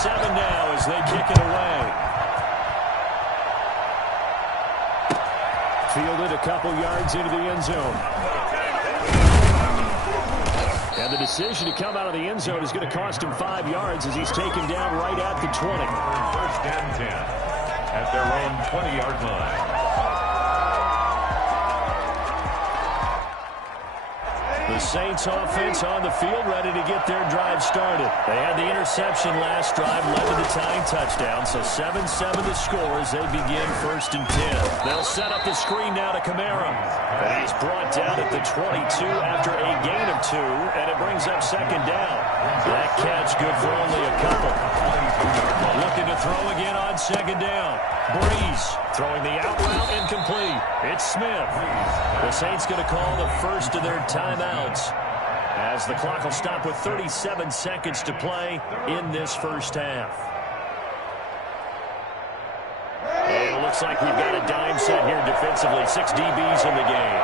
7 now as they kick it away. Fielded a couple yards into the end zone. And the decision to come out of the end zone is going to cost him 5 yards as he's taken down right at the 20. First and 10 at their own 20-yard line. The Saints offense on the field, ready to get their drive started. They had the interception last drive, led to the tying touchdown, so 7-7 the score as they begin first and 10. They'll set up the screen now to Kamara. And he's brought down at the 22 after a gain of 2, and it brings up second down. That catch good for only a couple. Looking to throw again on second down. Breeze throwing the out route incomplete. It's Smith. The Saints going to call the first of their timeouts as the clock will stop with 37 seconds to play in this first half. And it looks like we've got a dime set here defensively. 6 DBs in the game.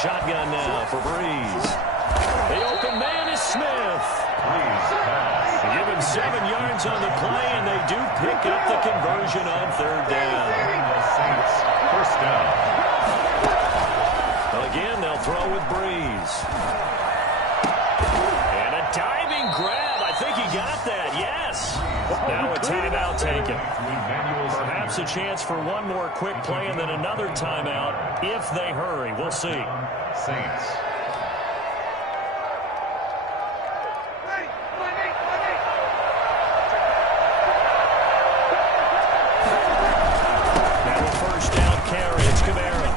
Shotgun now for Breeze. The open man is Smith. They give him 7 yards on the play, and they do pick up the conversion on third down. First down. Again, they'll throw with Breeze. And a diving grab. I think he got that, yes. Now a timeout taken. Perhaps a chance for one more quick play and then another timeout if they hurry. We'll see. Saints. Now a first down carry. It's Kamara.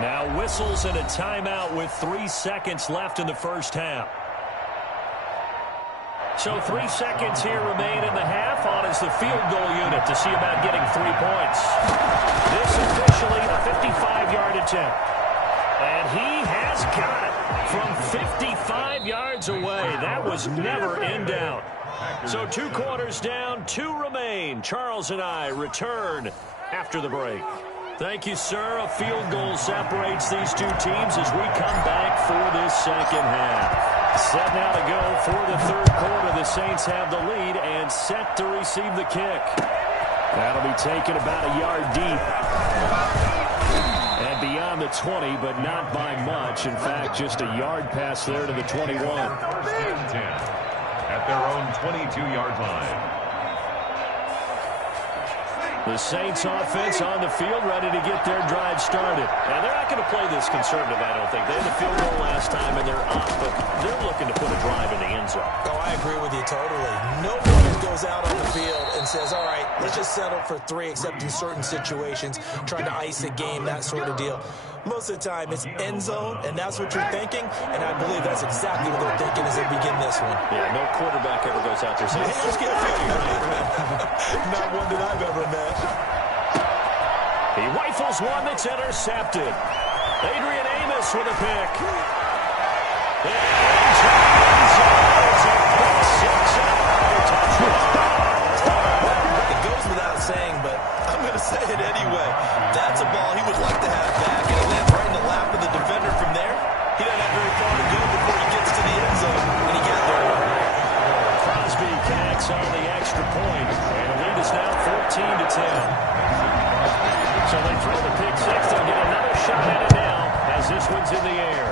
Now whistles and a timeout with 3 seconds left in the first half. So 3 seconds here remain in the half. On is the field goal unit to see about getting 3 points. This officially a 55-yard attempt. And he has got it from 55 yards away. That was never in doubt. So 2 quarters down, 2 remain. Charles and I return after the break. Thank you, sir. A field goal separates these two teams as we come back for this second half. Set now to go for the third quarter. The Saints have the lead and set to receive the kick. That'll be taken about a yard deep. And beyond the 20, but not by much. In fact, just a yard pass there to the 21. First and 10 at their own 22-yard line. The Saints offense on the field ready to get their drive started. And they're not going to play this conservative, I don't think. They had the field goal last time and they're up, but they're looking to put a drive in the end zone. Oh, I agree with you totally. No one goes out on the field and says, all right, let's just settle for 3, except in certain situations, trying to ice a game, that sort of deal. Most of the time, it's end zone, and that's what you're thinking, and I believe that's exactly what they're thinking as they begin this one. Yeah, no quarterback ever goes out there saying, hey, let's get a field goal. Not one that I've ever met. He rifles one that's intercepted. Adrian Amos with a pick. It goes without saying, but I'm going to say it anyway. That's a ball he would like to have back, and it lands right in the lap of the defender from there. He doesn't have very far to go before he gets to the end zone, and he got there. Crosby connects on the extra point, and the lead is now 14-10. So they throw the pick six. They'll get another shot at it now as this one's in the air.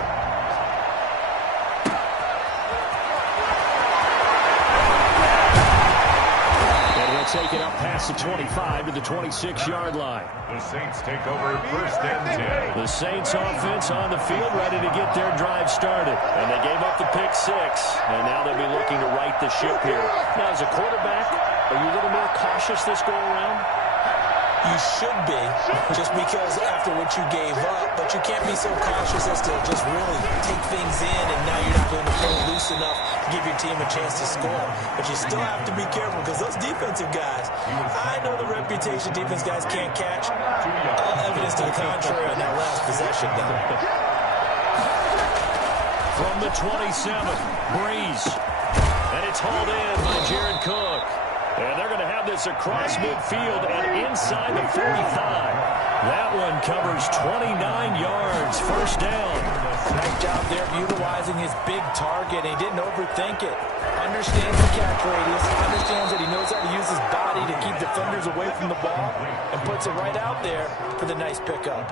And he'll take it up past the 25 to the 26-yard line. The Saints take over first and 10. The Saints offense on the field ready to get their drive started. And they gave up the pick six. And now they'll be looking to right the ship here. Now, as a quarterback, are you a little more cautious this go around? You should be, just because after what you gave up, but you can't be so cautious as to just really take things in, and now you're not going to play loose enough to give your team a chance to score. But you still have to be careful, because those defensive guys, I know the reputation defense guys can't catch. All evidence to the contrary on that last possession, though. From the 27, Breeze. And it's hauled in by Jared Cook. And they're going to have this across midfield and inside the 45. That one covers 29 yards. First down. Nice job there of utilizing his big target, and he didn't overthink it. Understands the catch radius, understands that he knows how to use his body to keep defenders away from the ball, and puts it right out there for the nice pickup.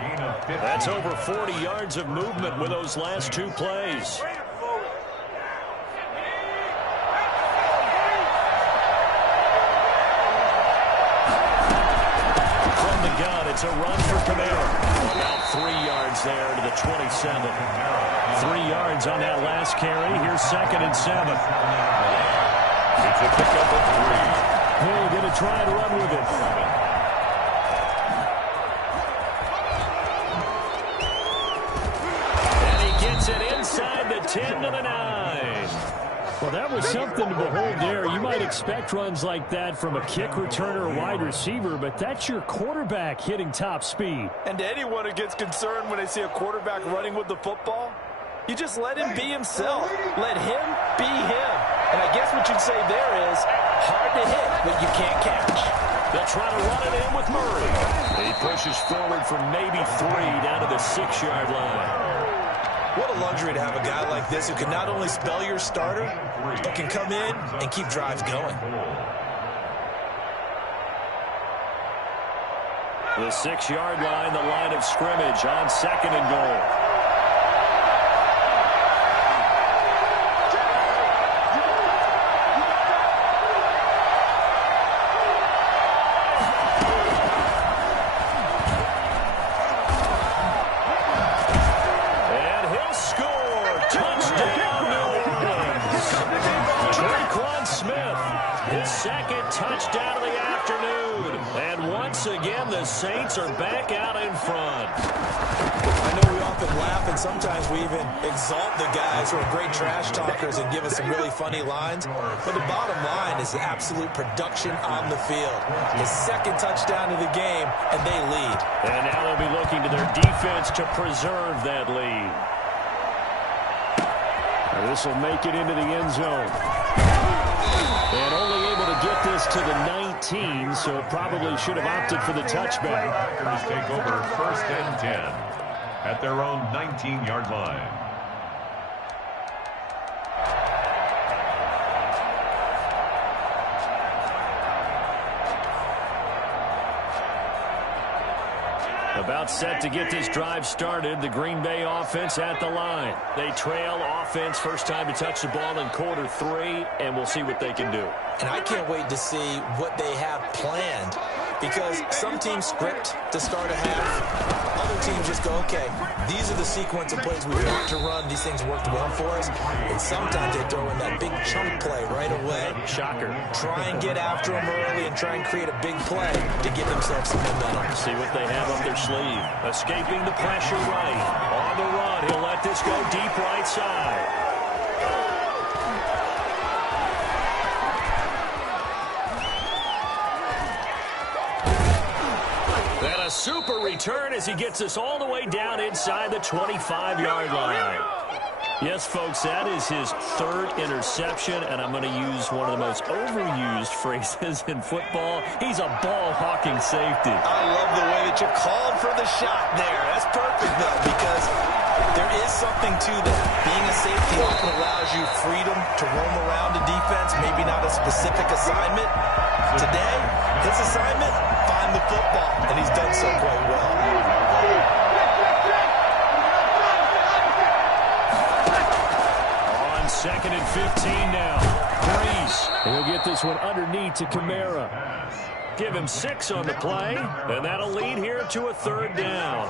That's over 40 yards of movement with those last two plays. It's a run for Kamara. About 3 yards there to the 27. 3 yards on that last carry. Here's 2nd and 7. It's a pickup of 3. Hill going to try and run with it. And he gets it inside the 10 to the 9. Well, that was something to behold there. You might expect runs like that from a kick returner or wide receiver, but that's your quarterback hitting top speed. And to anyone who gets concerned when they see a quarterback running with the football, you just let him be himself. Let him be him. And I guess what you'd say there is hard to hit, but you can't catch. They'll try to run it in with Murray. He pushes forward for maybe 3 down to the 6-yard line. What a luxury to have a guy like this who can not only spell your starter, but can come in and keep drives going. The 6-yard line, the line of scrimmage on 2nd and goal. Touchdown of the afternoon. And once again, the Saints are back out in front. I know we often laugh, and sometimes we even exalt the guys who are great trash talkers and give us some really funny lines. But the bottom line is the absolute production on the field. His 2nd touchdown of the game, and they lead. And now they'll be looking to their defense to preserve that lead. This will make it into the end zone. And only able to get this to the 19, so probably should have opted for the touchback. Packers take over 1st and 10 at their own 19-yard line. About set to get this drive started. The Green Bay offense at the line. They trail offense, first time to touch the ball in quarter 3, and we'll see what they can do. And I can't wait to see what they have planned, because some teams script to start a half. Other teams just go, okay, these are the sequence of plays we want to run. These things worked well for us. And sometimes they throw in that big chunk play right away. Shocker. Try and get after them early and try and create a big play to give themselves some momentum. See what they have up their sleeve. Escaping the pressure right. On the run, he'll let this go deep right side. And a super return as he gets us all the way down inside the 25-yard line. Yes, folks, that is his 3rd interception, and I'm going to use one of the most overused phrases in football. He's a ball-hawking safety. I love the way that you called for the shot there. That's perfect, though, because there is something to that. Being a safety often allows you freedom to roam around a defense, maybe not a specific assignment. Today, his assignment, find the football, and he's done so quite well. On 2nd and 15 now. Breeze. He'll get this one underneath to Kamara. Give him 6 on the play, and that'll lead here to a 3rd down.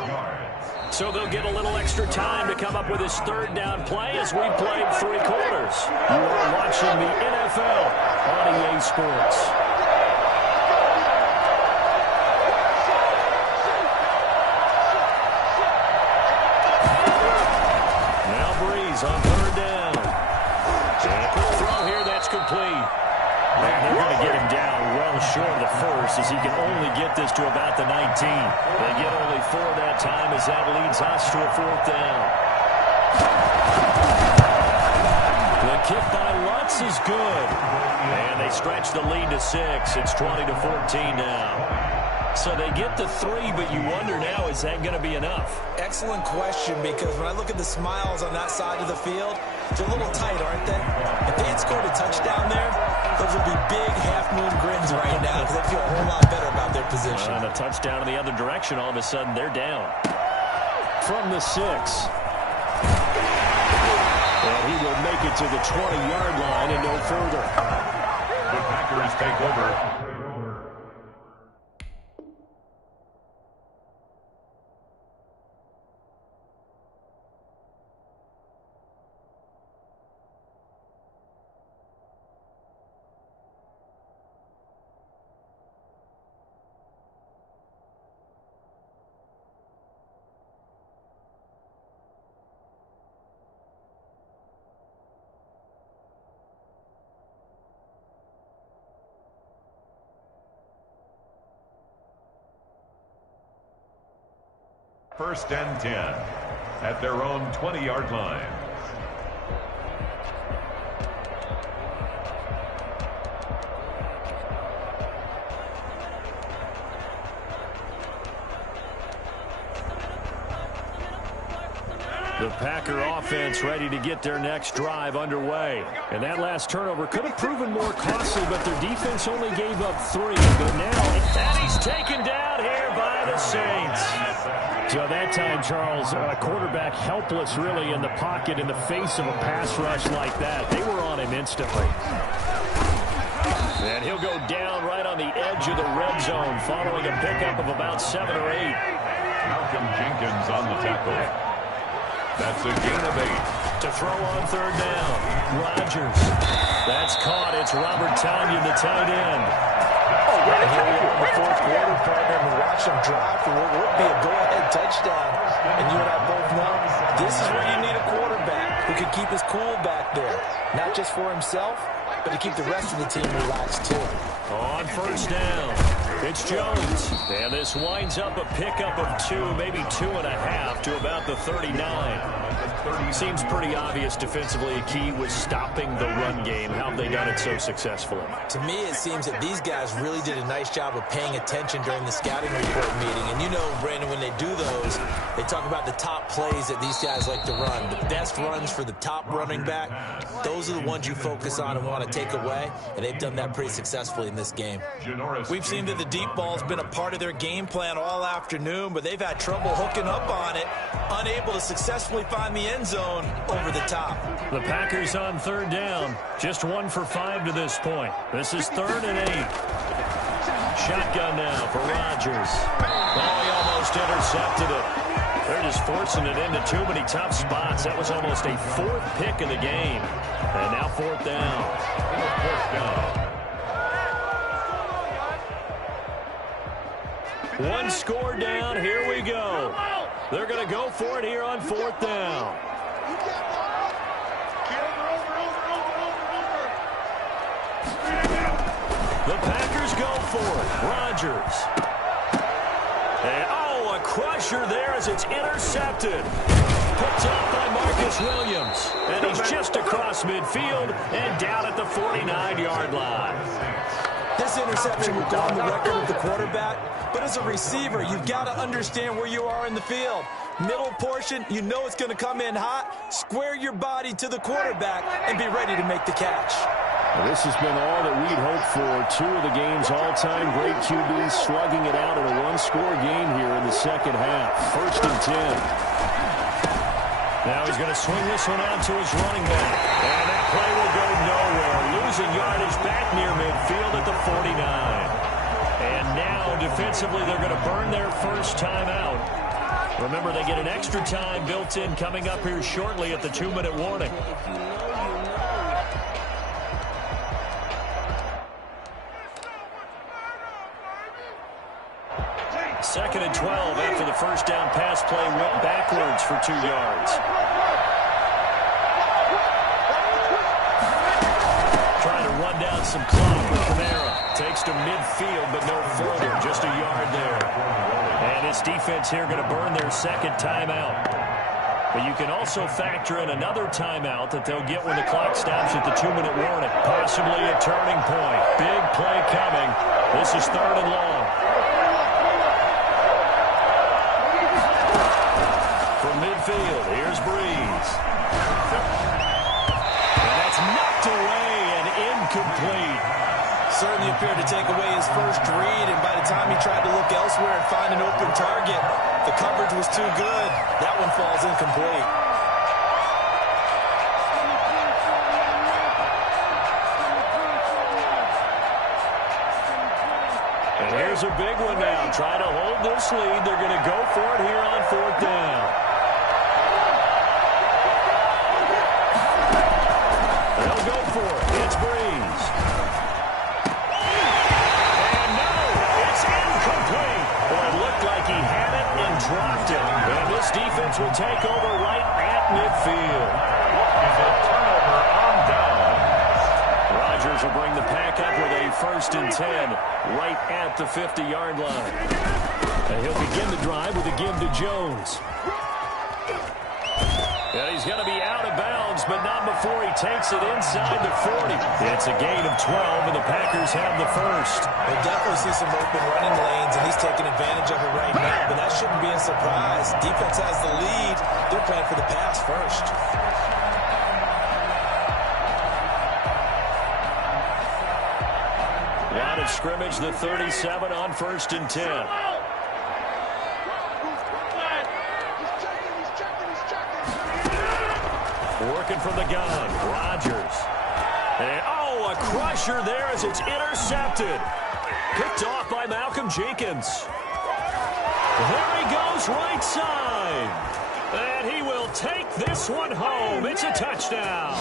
So they'll get a little extra time to come up with his 3rd down play as we played 3 quarters. You are watching the NFL on EA Sports. Now Breeze on 3rd down. And quick throw here, that's complete. And they're going to get him down well short of the first, as he can only get this to about the 19. They get only 4 that time, as that leads us to a 4th down. The kick by Lutz is good. And they stretch the lead to 6. It's 20-14 now. So they get the 3, but you wonder now, is that going to be enough? Excellent question, because when I look at the smiles on that side of the field, they're a little tight, aren't they? If they had scored a touchdown there, those would be big half-moon grins right now, because they feel a whole lot better about their position. And a touchdown in the other direction, all of a sudden they're down. From the 6. And he will make it to the 20-yard line and no further. The Packers take over. First and 10 at their own 20-yard line. The Packer offense ready to get their next drive underway. And that last turnover could have proven more costly, but their defense only gave up 3. But now, and he's taken down here by the Saints. So that time, Charles, a quarterback helpless really in the pocket in the face of a pass rush like that. They were on him instantly. And he'll go down right on the edge of the red zone following a pickup of about 7 or 8. Malcolm Jenkins on the tackle. That's a gain of 8. To throw on third down, Rodgers. That's caught. It's Robert Tonyan, the tight end. And here we are in the fourth quarter, partner, and watch them drive for what would be a go-ahead touchdown. And you and I both know this is where you need a quarterback who can keep his cool back there. Not just for himself, but to keep the rest of the team relaxed too. On first down, it's Jones. And this winds up a pickup of 2, maybe 2.5 to about the 39. Seems pretty obvious defensively. A key was stopping the run game. How have they done it so successfully? To me, it seems that these guys really did a nice job of paying attention during the scouting report meeting. And you know, Brandon, when they do those, they talk about the top plays that these guys like to run. The best runs for the top running back, those are the ones you focus on and want to take away. And they've done that pretty successfully in this game. We've seen that the deep ball's been a part of their game plan all afternoon, but they've had trouble hooking up on it, unable to successfully find the end zone over the top. The Packers on third down, just 1 for 5 to this point. This is 3rd and 8. Shotgun now for Rodgers. Oh, he almost intercepted it. They're just forcing it into too many tough spots. That was almost a 4th pick in the game. And now 4th down. One score down. Here we go. They're going to go for it here on 4th down. The Packers go for it. Rodgers. And, oh, a crusher there as it's intercepted. Picked up by Marcus Williams. And he's just across midfield and down at the 49-yard line. This interception will go on the record of the quarterback, but as a receiver, you've got to understand where you are in the field. Middle portion, you know it's going to come in hot. Square your body to the quarterback and be ready to make the catch. Well, this has been all that we'd hoped for. 2 of the game's all-time great QBs slugging it out in a one-score game here in the second half. 1st and 10. Now he's going to swing this one out to his running back. And that play will go nowhere. Losing yardage back near midfield at the 49. And now, defensively, they're going to burn their first timeout. Remember, they get an extra time built in coming up here shortly at the 2-minute warning. Second and 12 after the first down pass play went backwards for 2 yards. Trying to run down some clock with Kamara. Takes to midfield, but no further. Just a yard there. And this defense here going to burn their second timeout. But you can also factor in another timeout that they'll get when the clock stops at the 2-minute warning. Possibly a turning point. Big play coming. This is 3rd and long. From midfield, here's Breeze. And that's knocked away and incomplete. Certainly appeared to take away his first read, and by the time he tried to look elsewhere and find an open target, the coverage was too good. That one falls incomplete. And here's a big one now. Trying to hold this lead. They're going to go for it here on 4th down. They'll go for it. It's Breeze. And no, it's incomplete. Well, it looked like he had it and dropped it. And this defense will take over right at midfield. It's a turnover on downs. Rodgers will bring the pack up with a 1st and 10 right at the 50-yard line. And he'll begin the drive with a give to Jones. And he's going to be out of bounds, but not before he takes it inside the 40. It's a gain of 12, and the Packers have the first. They definitely see some open running lanes, and he's taking advantage of it right now, but that shouldn't be a surprise. Defense has the lead. They're playing for the pass first. Line of scrimmage, the 37 on 1st and 10. Working from the gun, Rodgers. And, oh, a crusher there as it's intercepted. Picked off by Malcolm Jenkins. There he goes, right side. And he will take this one home. It's a touchdown.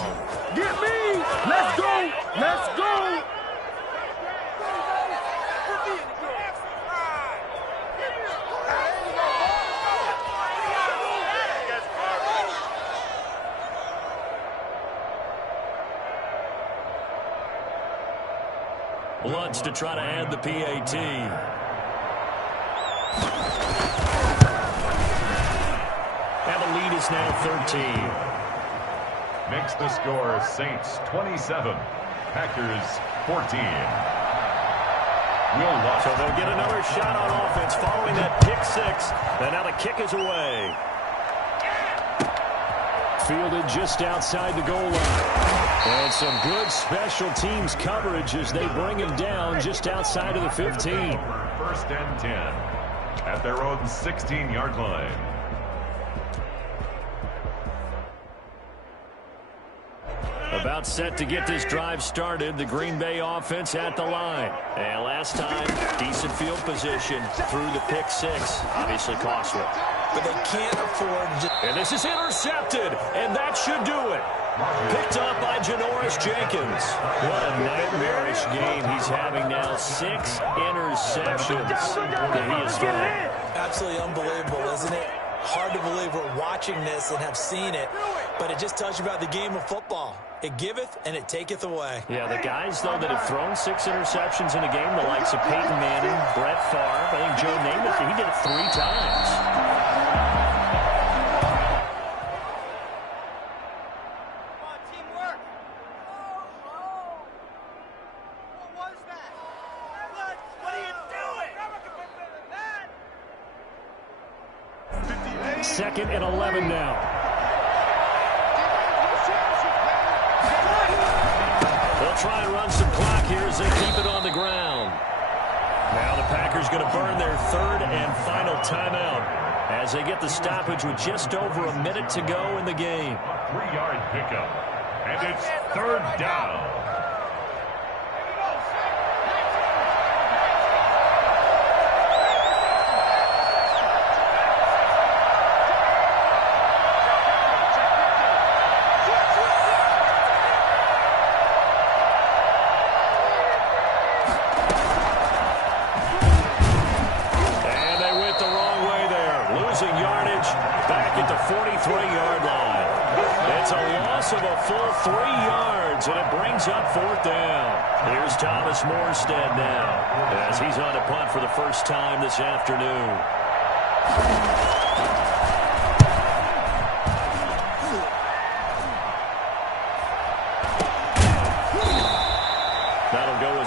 Get me! Let's go! Let's go! Lutz to try to add the PAT. And the lead is now 13. Makes the score Saints 27, Packers 14. Will Lutz. So they'll get another shot on offense following that pick 6. And now the kick is away. Fielded just outside the goal line. And some good special teams coverage as they bring him down just outside of the 15. 1st and 10 at their own 16-yard line. About set to get this drive started, the Green Bay offense at the line. And last time, decent field position through the pick 6. Obviously costly. But they can't afford to... And this is intercepted, and that should do it. Picked up by Janoris Jenkins. What a nightmarish game he's having now. 6 interceptions that he has thrown. Absolutely unbelievable, isn't it? Hard to believe we're watching this and have seen it, but it just tells you about the game of football. It giveth and it taketh away. Yeah, the guys, though, that have thrown 6 interceptions in a game, the likes of Peyton Manning, Brett Favre, I think Joe Namath, he did it 3 times. Second and 11 now. They'll try and run some clock here as they keep it on the ground. Now the Packers going to burn their 3rd and final timeout as they get the stoppage with just over a minute to go in the game. 3-yard pickup, and it's 3rd down. Of a full 3 yards, and it brings up 4th down. Here's Thomas Morstead now as he's on a punt for the first time this afternoon.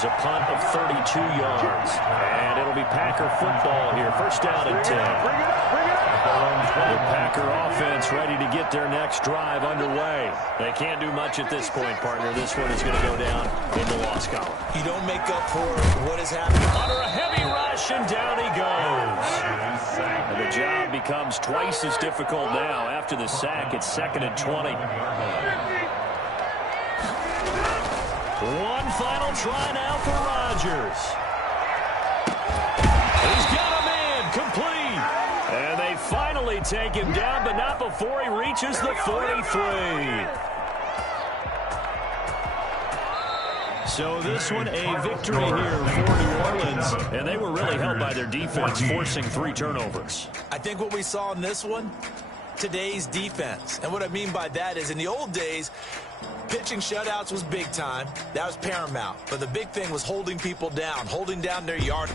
a punt of 32 yards. And it'll be Packer football here. First down and 10. The Packer offense ready to get their next drive underway. They can't do much at this point, partner. This one is going to go down in the loss column. You don't make up for what has happened. Under a heavy rush, and down he goes. And the job becomes twice as difficult now. After the sack, it's 2nd and 20. One final try now for Rodgers. He's got a man, complete. And they finally take him down, but not before he reaches the 43. So this one, a victory here for New Orleans. And they were really helped by their defense, forcing 3 turnovers. I think what we saw in this one, today's defense. And what I mean by that is in the old days, pitching shutouts was big time. That was paramount. But the big thing was holding people down, holding down their yard.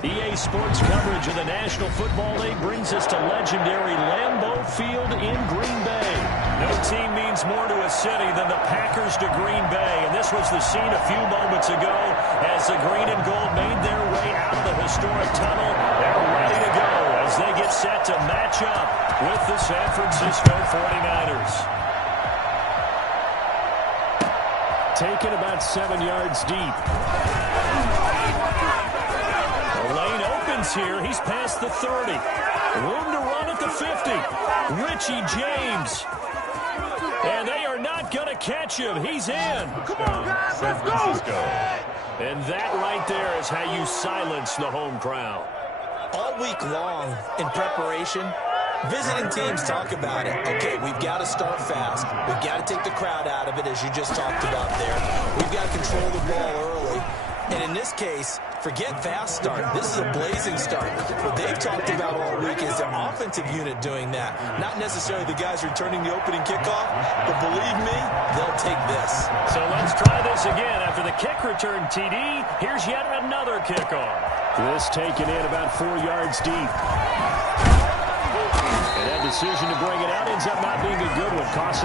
EA Sports coverage of the National Football League brings us to legendary Lambeau Field in Green Bay. No team means more to a city than the Packers to Green Bay, and this was the scene a few moments ago as the green and gold made their way out of the historic tunnel. They're ready to go as they get set to match up with the San Francisco 49ers. Taken about 7 yards deep. The lane opens here. He's past the 30. Room to run at the 50. Richie James. And they are not going to catch him. He's in. Come on, guys, let's go. And that right there is how you silence the home crowd. All week long in preparation, visiting teams talk about it. Okay, we've got to start fast. We've got to take the crowd out of it, as you just talked about there. We've got to control the ball early. And in this case, forget fast start. This is a blazing start. What they've talked about all week is their offensive unit doing that. Not necessarily the guys returning the opening kickoff, but believe me, they'll take this. So let's try this again. After the kick return TD, here's yet another kickoff. This taken in about 4 yards deep. And that decision to bring it out ends up not being a good one. Cost